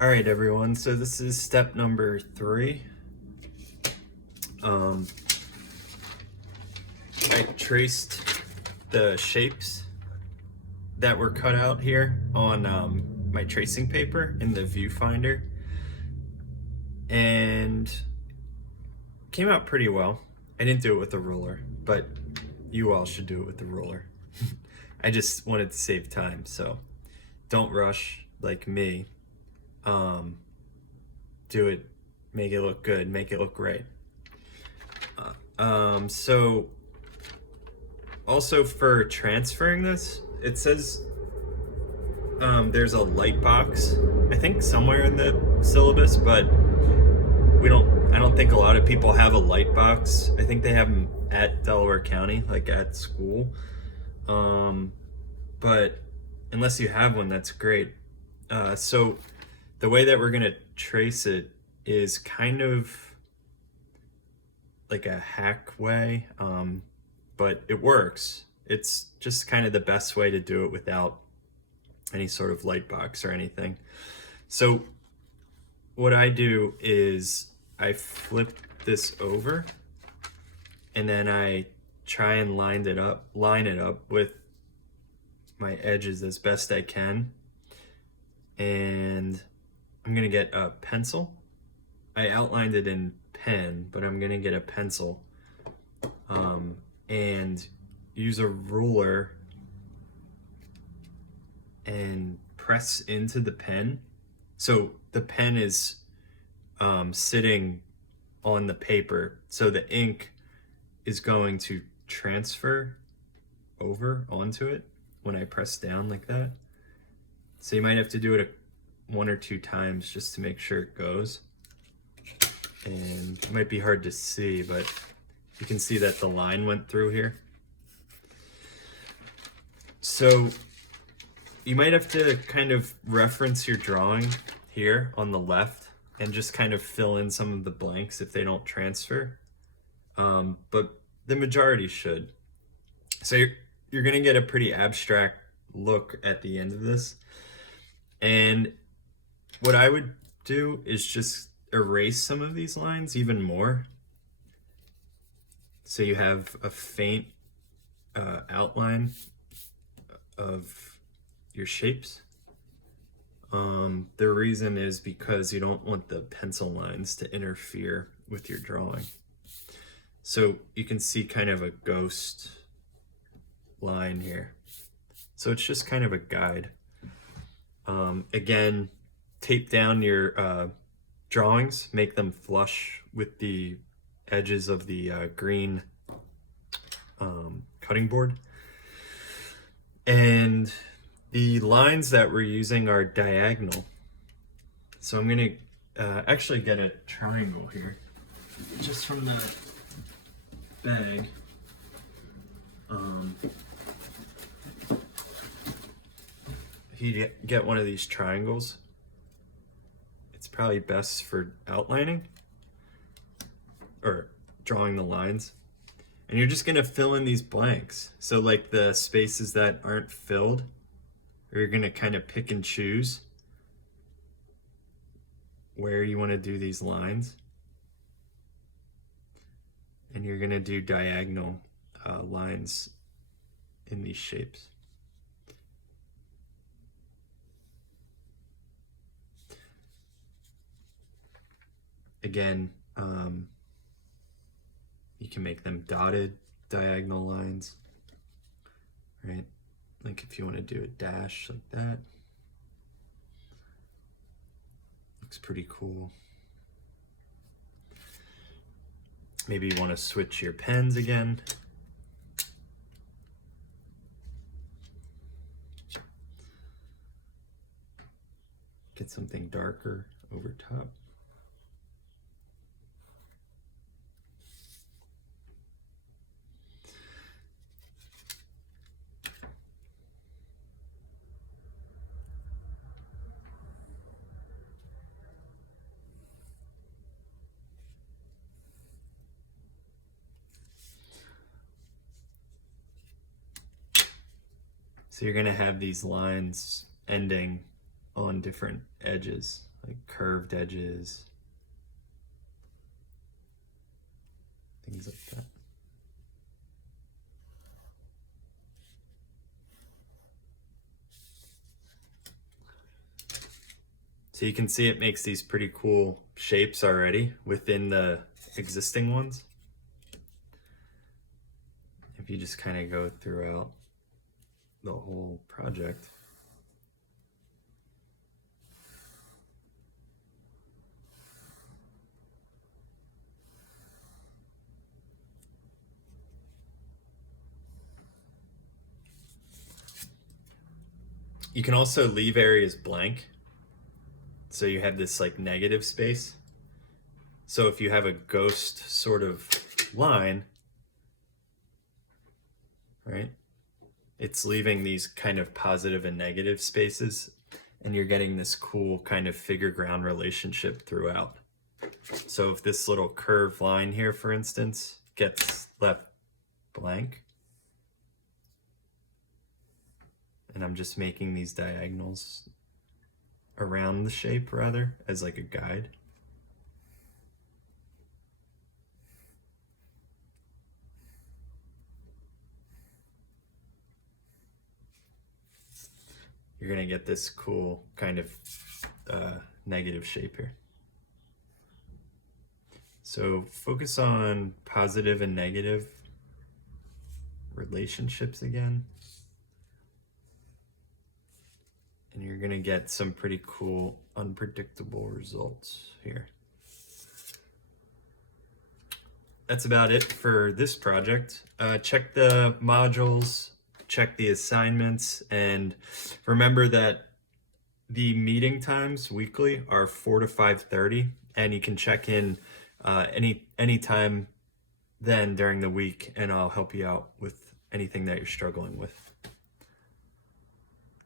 All right, everyone. So this is step number 3. I traced the shapes that were cut out here on my tracing paper in the viewfinder, and came out pretty well. I didn't do it with a ruler, but you all should do it with the ruler. I just wanted to save time, so don't rush like me. Do it, make it look good, make it look right. So also for transferring this, it says there's a light box, I think somewhere in the syllabus, but I don't think a lot of people have a light box. I think they have them at Delaware County, like at school. But unless you have one, that's great. So the way that we're gonna trace it is kind of like a hack way, but it works. It's just kind of the best way to do it without any sort of light box or anything. So what I do is I flip this over, and then I try and line it up with my edges as best I can. And I'm gonna get a pencil. I outlined it in pen, but I'm gonna get a pencil and use a ruler and press into the pen. So the pen is sitting on the paper, so the ink is going to transfer over onto it when I press down like that. So you might have to do it 1 or 2 times just to make sure it goes. And it might be hard to see, but you can see that the line went through here. So you might have to kind of reference your drawing here on the left and just kind of fill in some of the blanks if they don't transfer. But the majority should. So you're gonna get a pretty abstract look at the end of this. And what I would do is just erase some of these lines even more, so you have a faint outline of your shapes. The reason is because you don't want the pencil lines to interfere with your drawing. So you can see kind of a ghost line here. So it's just kind of a guide. Again, tape down your drawings, make them flush with the edges of the green cutting board. And the lines that we're using are diagonal. So I'm gonna actually get a triangle here, just from the bag. If you get one of these triangles, it's probably best for outlining or drawing the lines. And you're just gonna fill in these blanks. So like the spaces that aren't filled, you're gonna kind of pick and choose where you wanna do these lines. And you're gonna do diagonal lines in these shapes. Again, you can make them dotted diagonal lines, right? Like if you want to do a dash like that. Looks pretty cool. Maybe you want to switch your pens again. Get something darker over top. So you're gonna have these lines ending on different edges like curved edges, things like that. So you can see it makes these pretty cool shapes already within the existing ones. If you just kind of go throughout the whole project. You can also leave areas blank. So you have this like negative space. So if you have a ghost sort of line, right? It's leaving these kind of positive and negative spaces, and you're getting this cool kind of figure ground relationship throughout. So if this little curved line here, for instance, gets left blank, and I'm just making these diagonals around the shape rather as like a guide. You're gonna get this cool kind of negative shape here. So focus on positive and negative relationships again. And you're gonna get some pretty cool, unpredictable results here. That's about it for this project. Check the modules, check the assignments, and remember that the meeting times weekly are 4 to 5:30, and you can check in any time then during the week, and I'll help you out with anything that you're struggling with.